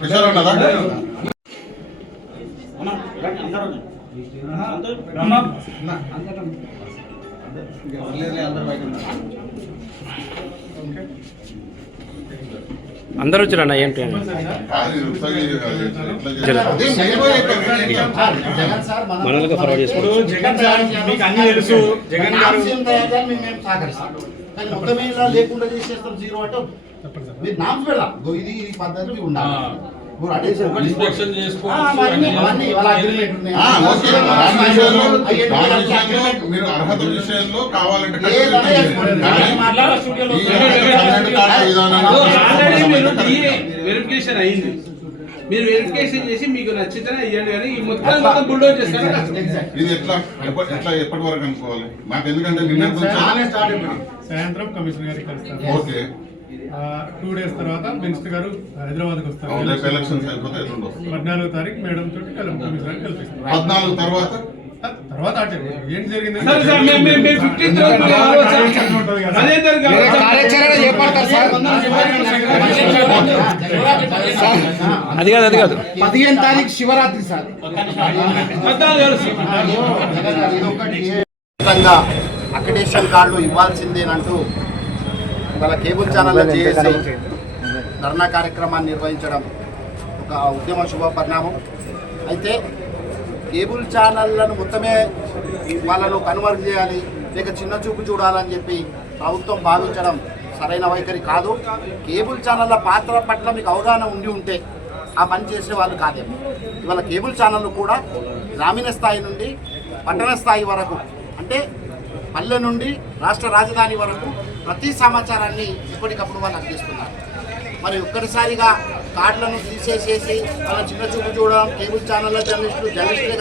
అందరూ వచ్చారన్న ఏంటి మనల్ని ఫార్వర్డ్ చేసుకోండి. జగన్ సార్ మీకు అన్ని తెలుసు. జగన్ గారు లేకుండా చేసేస్తాం జీరో అంటే మీరు నామ్స్ పెడదాం. ఇది పద్ధతి ఉండాలి. మీరు అర్హత విషయంలో కావాలంటే వెరిఫికేషన్ అయింది. మీరు వెరిఫికేషన్ చేసి మీకు నచ్చితే ఇవ్వండి, కానీ ఈ మొత్తం బుల్డోజ్ చేస్తారు. ఇది ఎట్లా ఎప్పటి వరకు అనుకోవాలి మాకు? ఎందుకంటే నిన్న సాయంత్రం కమిషనర్ గారికి కలుస్తారు. ఓకే, 2 days తర్వాత మినిస్టర్ గారు హైదరాబాద్కి వస్తారు. 14వ తారీఖు మేడం తోటి కమిషనర్ గారికి కల్పిస్తారు. 14 తర్వాత ఏం జరిగింది అది కాదు 15వ తారీఖు శివరాత్రి సార్. అక్రిడేషన్ కార్డులు ఇవ్వాల్సిందేనంటూ ఇవాళ కేబుల్ ఛానల్ చేసి ధర్నా కార్యక్రమాన్ని నిర్వహించడం ఒక ఉద్యమ శుభ పరిణామం. అయితే కేబుల్ ఛానళ్లను మొత్తమే వాళ్ళను కన్వర్ట్ చేయాలి, లేక చిన్న చూపు చూడాలని చెప్పి ప్రభుత్వం భావించడం సరైన వైఖరి కాదు. కేబుల్ ఛానళ్ళ పాత్ర పట్ల మీకు అవగాహన ఉండి ఉంటే ఆ పని చేసే వాళ్ళు కాదేమో. ఇవాళ కేబుల్ ఛానళ్ళు కూడా గ్రామీణ స్థాయి నుండి పట్టణ స్థాయి వరకు, అంటే పల్లె నుండి రాష్ట్ర రాజధాని వరకు ప్రతి సమాచారాన్ని ఎప్పటికప్పుడు వాళ్ళు అందిస్తున్నారు. మరి ఒక్కసారిగా కార్డులను తీసేసేసి వాళ్ళ చిన్న చూపు చూడడం, కేబుల్ ఛానళ్ళ జర్నలిస్టులే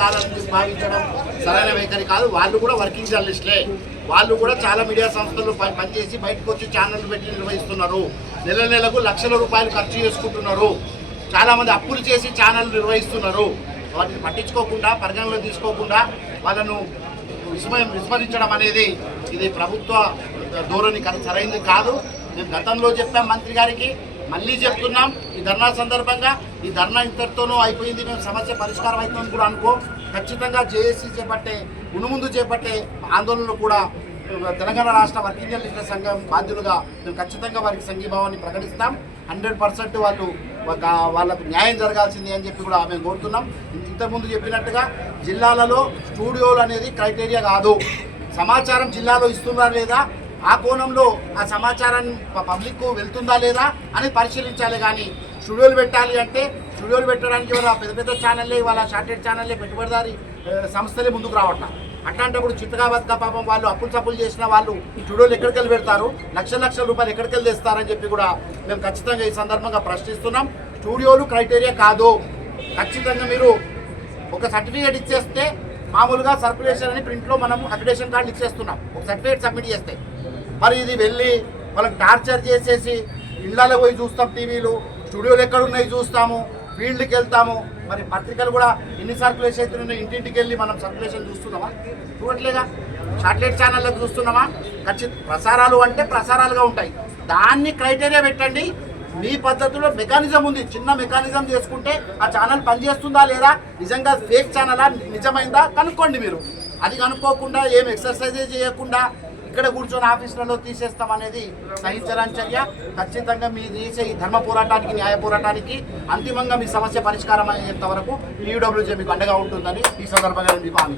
కాదని భావించడం సరైన వైఖరి కాదు. వాళ్ళు కూడా వర్కింగ్ జర్నలిస్టులే. వాళ్ళు కూడా చాలా మీడియా సంస్థలు పనిచేసి బయటకు వచ్చి ఛానళ్ళు పెట్టి నిర్వహిస్తున్నారు. నెలకు లక్షల రూపాయలు ఖర్చు చేసుకుంటున్నారు. చాలామంది అప్పులు చేసి ఛానళ్ళు నిర్వహిస్తున్నారు. వాటిని పట్టించుకోకుండా, పరిగణలో తీసుకోకుండా వాళ్ళను విస్మరించడం అనేది ఇది ప్రభుత్వ ధోరణి సరైనది కాదు. మేము గతంలో చెప్పాం మంత్రి గారికి, మళ్ళీ చెప్తున్నాం. ఈ ధర్నా సందర్భంగా ఈ ధర్నా ఇంతటితోనూ అయిపోయింది, మేము సమస్య పరిష్కారం అవుతుందని కూడా అనుకో. ఖచ్చితంగా జేఏసీ ముందు చేపట్టే ఆందోళనలు కూడా తెలంగాణ రాష్ట్ర వర్కింగ్ జర్నలిస్టుల సంఘం బాధ్యులుగా మేము ఖచ్చితంగా వారికి సంఘీభావాన్ని ప్రకటిస్తాం. 100% వాళ్ళకు న్యాయం జరగాల్సింది అని చెప్పి కూడా మేము కోరుతున్నాం. ఇంతకుముందు చెప్పినట్టుగా జిల్లాలలో స్టూడియోలు అనేది క్రైటీరియా కాదు. సమాచారం జిల్లాలో ఇస్తున్నారా లేదా, ఆ కోణంలో ఆ సమాచారాన్ని పబ్లిక్కు వెళ్తుందా లేదా అని పరిశీలించాలి. కానీ స్టూడియోలు పెట్టాలి అంటే స్టూడియోలు పెట్టడానికి వాళ్ళ పెద్ద ఛానళ్ళే, వాళ్ళ షార్టెడ్ ఛానళ్ళే, పెట్టుబడిదారి సంస్థలే ముందుకు రావట్లేదు. అట్లాంటప్పుడు చిత్తగా బతుక పాపం వాళ్ళు అప్పులు సప్పులు చేసిన వాళ్ళు స్టూడియోలు ఎక్కడికెళ్ళి పెడతారు, లక్షల రూపాయలు ఎక్కడికెళ్ళి తెస్తారని చెప్పి కూడా మేము ఖచ్చితంగా ఈ సందర్భంగా ప్రశ్నిస్తున్నాం. స్టూడియోలు క్రైటీరియా కాదు. ఖచ్చితంగా మీరు ఒక సర్టిఫికేట్ ఇచ్చేస్తే, మామూలుగా సర్క్యులేషన్ అని ప్రింట్లో మనం అక్రిడేషన్ కార్డు ఇచ్చేస్తున్నాం, ఒక సర్టిఫికేట్ సబ్మిట్ చేస్తే. మరి ఇది వెళ్ళి వాళ్ళకి టార్చర్ చేసేసి ఇళ్ళలో పోయి చూస్తాం, టీవీలు స్టూడియోలు ఎక్కడున్నాయి చూస్తాము, ఫీల్డ్కి వెళ్తాము. మరి పత్రికలు కూడా ఎన్ని సర్క్యులేషన్ అవుతున్నాయి, ఇంటింటికి వెళ్ళి మనం సర్క్యులేషన్ చూస్తున్నామా? చూడట్లేగా. శాటిలైట్ ఛానళ్ళకు చూస్తున్నామా? ప్రసారాలు అంటే ప్రసారాలుగా ఉంటాయి. దాన్ని క్రైటీరియా పెట్టండి. మీ పద్ధతిలో మెకానిజం ఉంది, చిన్న మెకానిజం చేసుకుంటే ఆ ఛానల్ పనిచేస్తుందా లేదా, నిజంగా ఫేక్ ఛానలా నిజమైందా కనుక్కోండి. మీరు అది కనుక్కోకుండా ఏం ఎక్సర్సైజ్ చేయకుండా ఇక్కడ కూర్చొని ఆఫీసులలో తీసేస్తామనేది సహించరాని చర్య. ఖచ్చితంగా మీరు చేసే ఈ ధర్మ పోరాటానికి, న్యాయ పోరాటానికి అంతిమంగా మీ సమస్య పరిష్కారం అయ్యేంత వరకు టీయూడబ్ల్యూజే మీకు అండగా ఉంటుందని ఈ సందర్భంగా మీకు హామీ.